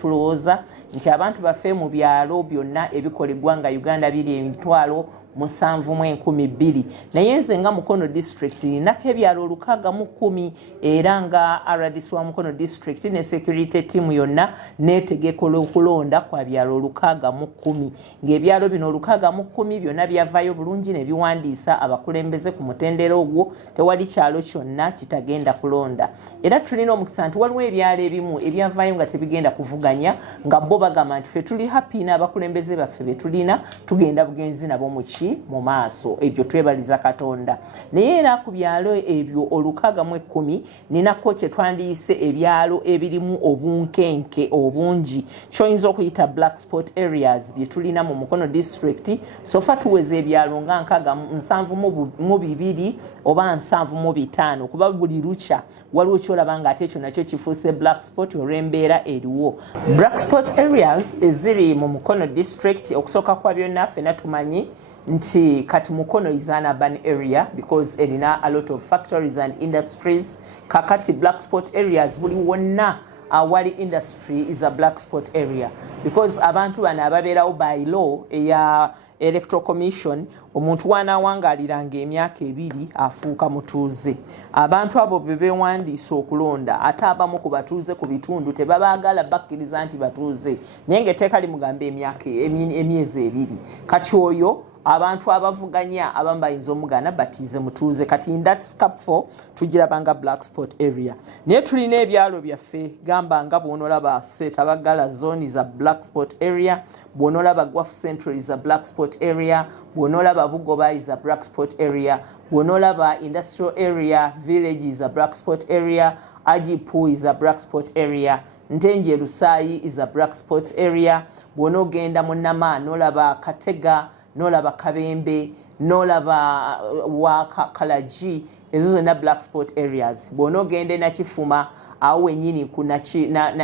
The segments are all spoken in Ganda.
tulowooza nti abantu baffe mu byalo byonna ebikolebwa nga Uganda biri emitwalo 7,200 naye nze nga Mukono district ninako ebyalo 610 era nga RDC wa Mukono district ne security team yonna netegeka okulonda kwa byalo 610 ng'ebyalo bino 610 byonna byavayo bulungi ne biwandiisa abakulembeze ku mutendera ogwo tewali kyalo kyonna kitagenda kulonda era tulina omukisa nti waliwo ebyalo ebimu ebyavayo nga tebigenda kuvuganya nga bo bagamba nti ffe tuli happy n'abakulembeze baffe be tulina tugenda bugenzi nabo mu mu maaso ebyo twebaliza Katonda naye era ku byalo ebyo 610 ninako kye twandiise ebyalo ebirimu obunkenke obungi kyoyinza okuyita black spot areas bye tulina mu Mukono district sofa tuweze ebyalo nga 72 oba 75 kuba buli lucha waliwo kyolaba nga ate ekyo nakyo kifuuse black spot olw'embeera eriwo black spot areas eziri mu Mukono district okusooka kwa byonna ffenna tumanyi nti kati Mukono is an urban area because erina a lot of factories and industries kakati black spot areas buli wonna awali industry is a black spot area because abantu bano ababeerawo by law eya electoral commission omuntu wanawangaliranga emyaka 2 afuuka mutuuze abantu abo bebewandiisa okulonda ate abamu ku batuuze ku bitundu tebabaagala bakkiriza nti batuuze naye ng'etteeka limugambe emyezi 2 kati oyo abantu abavuganya abamu bayinza omugana batiize mutuuze kati in that scapful tugirabanga black spot area naye tulina ebyalo byaffe gamba nga bw'onolaba Setabagala zone is a black spot area bw'onolaba Gwafu Central is a black spot area bw'onolaba Bugoba is a black spot area bw'onolaba industrial area village is a black spot area Ajipu is a black spot area Ntenje Lusaayi is a black spot area bw'onogenda mu Nama n'olaba Katega n'olaba Kabembe n'olaba wa Kalaji ezo zonna black spot areas bw'onogende na Kifuma awo wenyini kuna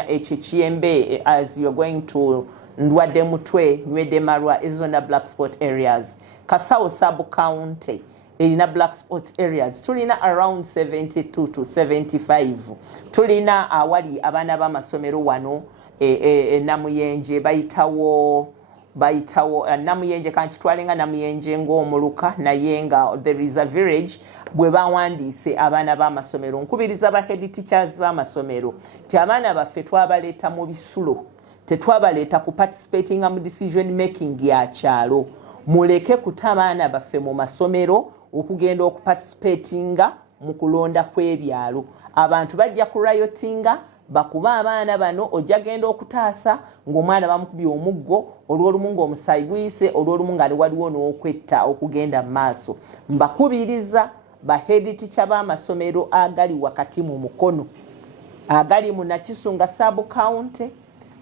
Ekiyembe as you're going to Ndwadde Mutwe Nywedde Marwa ezo zonna black spot areas Kasawo sub county erina black spot areas tulina around 72 to 75 tulina awali abaana b'amasomero wano Namuyenje bayitawo Namuyenje kanchitwalenga Namuyenje ng'omuluka naye nga there is a village bwe bawandiise abaana b'amasomero nkubiriza ba head teachers b'amasomero ti abaana baffe twabaleeta mu bisulo tetwabaleeta ku participating mu decision making ya kyalo muleke kuta abaana baffe mu masomero okugenda okuparticipatinga mu kulonda kw'ebyalo abantu bajja ku riotinga bakuba abaana bano ojja genda okutaasa ng'omwana bamukubye omuggo olw'olumu ng'omusaayi guyise olw'olumu nga waliwo n'okwetta okugenda mu maaso mbakubiriza bahead teacher b'amasomero agali wakati mu Mukono agali mu Nakisunga sub county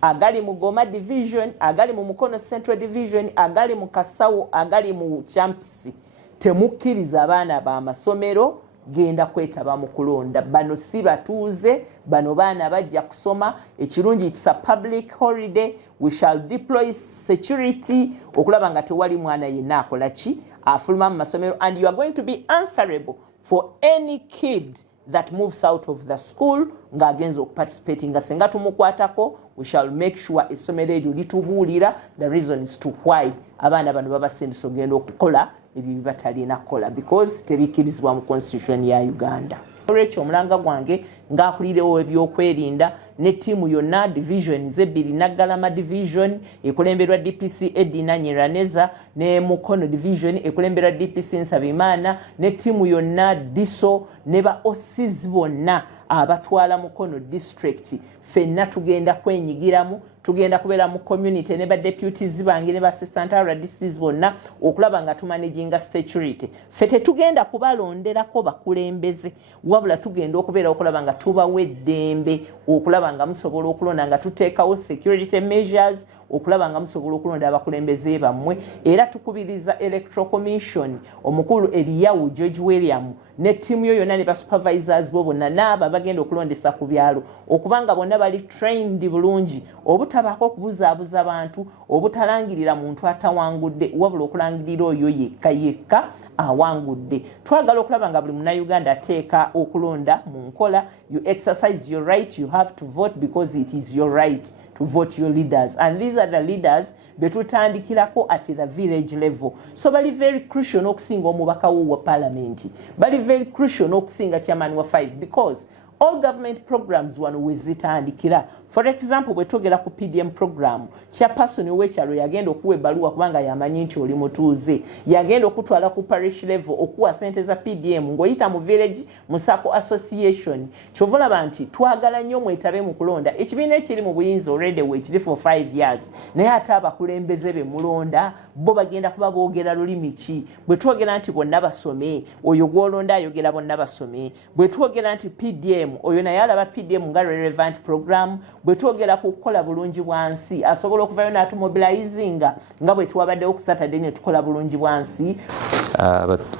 agali mu Goma division agali mu Mukono central division agali mu Kasawo agali mu Champisi temukkiriza abaana b'amasomero genda kwetaba mu kulonda bano si batuuze bano baana bajja kusoma ekirungi it's a public holiday we shall deploy security okulaba nga tewali mwana yenna akola ki afuluma mu masomero and you are going to be answerable for any kid that moves out of the school nga agenza okuparticipating nga senga tumukwatako we shall make sure essomero eryo litubuulira the reasons to why abaana bano babasindisa ogenda okukola ebyo bibatalina kukola because tebikirizibwa mu constitution ya Uganda. Olwekyo omulanga gwange ng'akulirewo eby'okwerinda ne ttiimu yonna division z'ebbiri Naggalama division ekulemberwa DPC Edina Nyiraneza ne Mukono division ekulemberwa DPC Nsabimana ne ttiimu yonna diso ne ba OCs bonna abatwala Mukono district ffenna tugenda kwenyigiramu tugenda kubeera mu community ne ba deputies bange ne ba assistant RDCs bonna okulaba nga tumanaginga security ffe tetugenda kubalonderako bakulembeze wabula tugenda okubeera okulaba nga tubawa eddembe okulaba nga musobola okulonda nga tuteekawo security measures okulaba nga musobola okulonda abakulembeze bammwe era tukubiriza electoral commission omukulu Eliau George William ne tiimu yo yonna ne ba supervisors bo bonna n'abo bagenda okulondesa ku byalo okubanga bonna bali trained bulungi obutabaako okubuzaabuza abantu obutalangirira muntu atawangudde wabula okulangirira oyo yekka awangudde twagala okulaba nga buli munnayuganda ateeka okulonda mu nkola you exercise your right you have to vote because it is your right to vote your leaders, and these are the leaders betutandikirako at the village level. So bali very crucial n'okusinga omubaka wo wa parliament, bali very crucial n'okusinga chairman wa 5, because all government programs wano wezitandikira. For example, bwe twogera ku PDM program, chairperson w'ekyalo yagenda okuwa ebbaluwa kubanga yamanyi nti oli mutuuze, yagenda okutwala ku parish level okuwa sente za PDM ng'oyita mu village mu ssaako association. Kyova olaba nti twagala nnyo mwetabe mu kulonda. Ekibiina ekiri mu buyinza already weekiri for 5 years, naye ate abakulembeze be mulonda bo bagenda kuba boogera lulimi ki. Bwe twogera nti bonna basome, oyo gw'olonda ayogera bonna basome. Bwe twogera nti PDM, oyo naye alaba PDM nga relevant program. Bwe twogera ku kukola bulungi bwansi, asobola okuvayo n'atumobilizinga nga bwe twabaddewo ku Saturday ne tukola bulungi bwansi.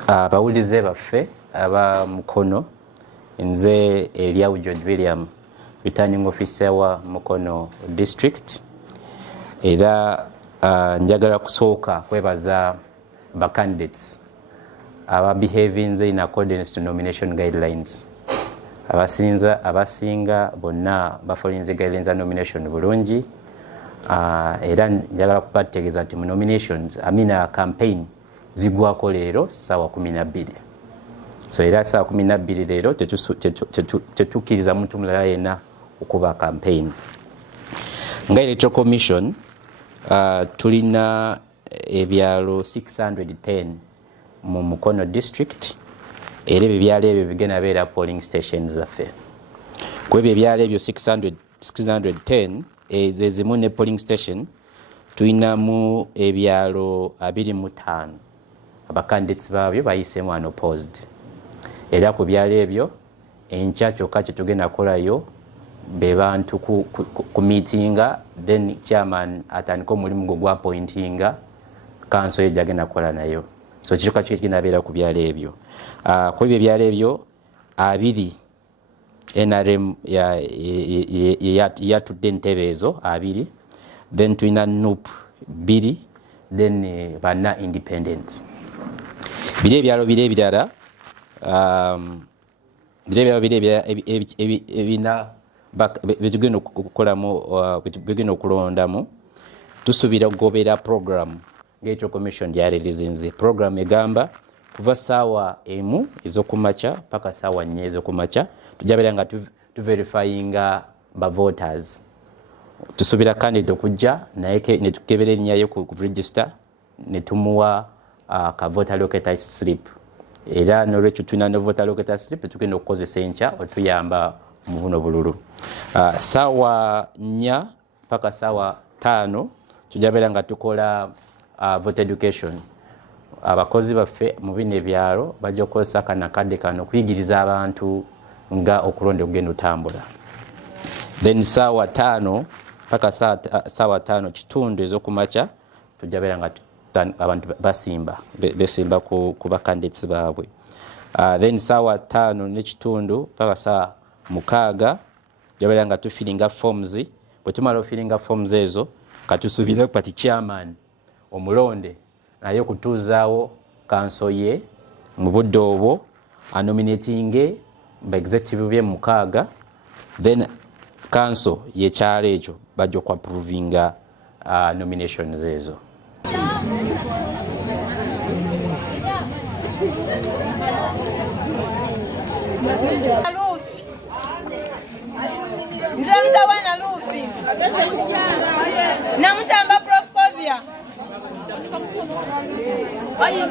Abawulize baffe aba Mukono, nze Eliau William, returning officer wa Mukono district, era njagala kusooka kwebaza ba candidates aba behaving in accordance to nomination guidelines. Abasinga bonna bafolinze guidelines and nomination bulungi, era njagala kubategeeza nti mu nominations campaign zigwako leero ssaawa 12. So era ssaawa 12 leero tetukkiriza muntu mulala yenna okuba campaign. Nga Electoral Commission tulina ebyalo 610 mu Mukono district, era ebyalo ebyo bigenda beera polling stations zaffe. Ku ebyo ebyalo ebyo 610 ezezimu ne polling station tulinamu ebyalo 25 abacandidates baabyo bayisemu unopposed. Era ku byalo ebyo enkya kyokka kye tugenda kukolayo be bantu ku meetinga, then chairman atandika omulimu gwe gwa pointinga council gyagenda kukola nayo. So kyokka kigenda beera ku byalo ebyo. Ku ebyo ebyalo ebyo 2 NRM yatudde entebe ezo 2, then tulina NUP 2, then bana independent. Bire ebyalo bire ebirala ebina betugenda okukolamu, betugenda okulondamu, tusuubira okugobera program ng'ekyo commission gyarelezinze. Program egamba kuva ssaawa 1 ez'okumakya paka ssaawa 4 ez'okumakya tujja nga tuverifyinga ba voters. Tusuubira candidate okujja naye ne tukebera ennyayo ku register ne tumuwa ka voter locator slip. Era n'olwekyo tulina ne voter locator slip tugenda okukozesa enkya otuyamba mu buno bululu. Ssaawa 4 paka ssaawa 5 tujja nga tukola voter education. Abakozi baffe mu bino ebyalo bajja okukozesa kanakadde kano okuyigiriza abantu nga okulonda okugenda otambula. Then ssaawa 5 paka ssaawa 5 kitundu ez'okumakya tujja nga abantu besimba ku bacandidates baabwe. Then ssaawa 5 n'ekitundu paka ssaawa 6 tujja nga tufilinga forms. Bwe tumala ofilinga forms ezo katusuubire pati chairman omulonde naye okutuuzaawo council ye mu budde obwo anominatinge ba executive bye 6, then council yekyalo ekyo bajja okwaprovinga nominations ezo. Nze mtawana Lufi namutamba Proscovia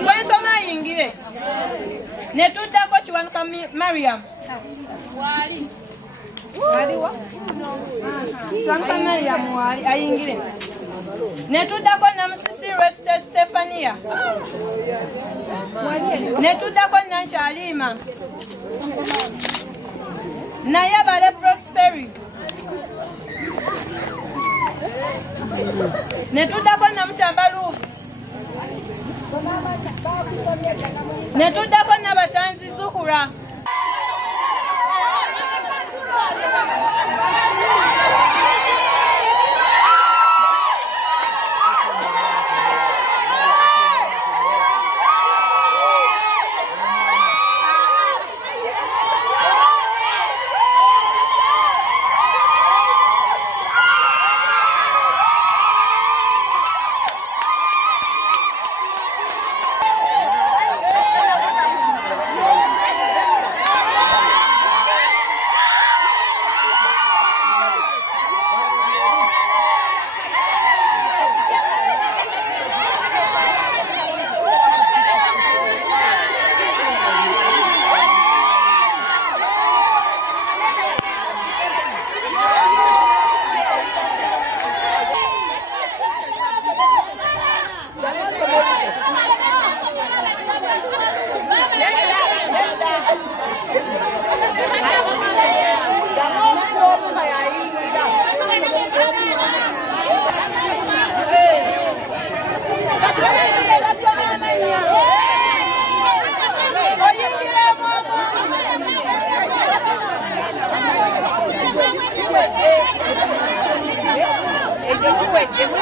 wensoma ayingire netuddako Kiwanuka Mariam Kiwanuka Mariam wali ayingire netuddako Namusisi Reste Stefania netuddako Nanchalima Nayabale Prosperi netuddako Namutamba Lufu netuddako Nabatanzi Zuhura No.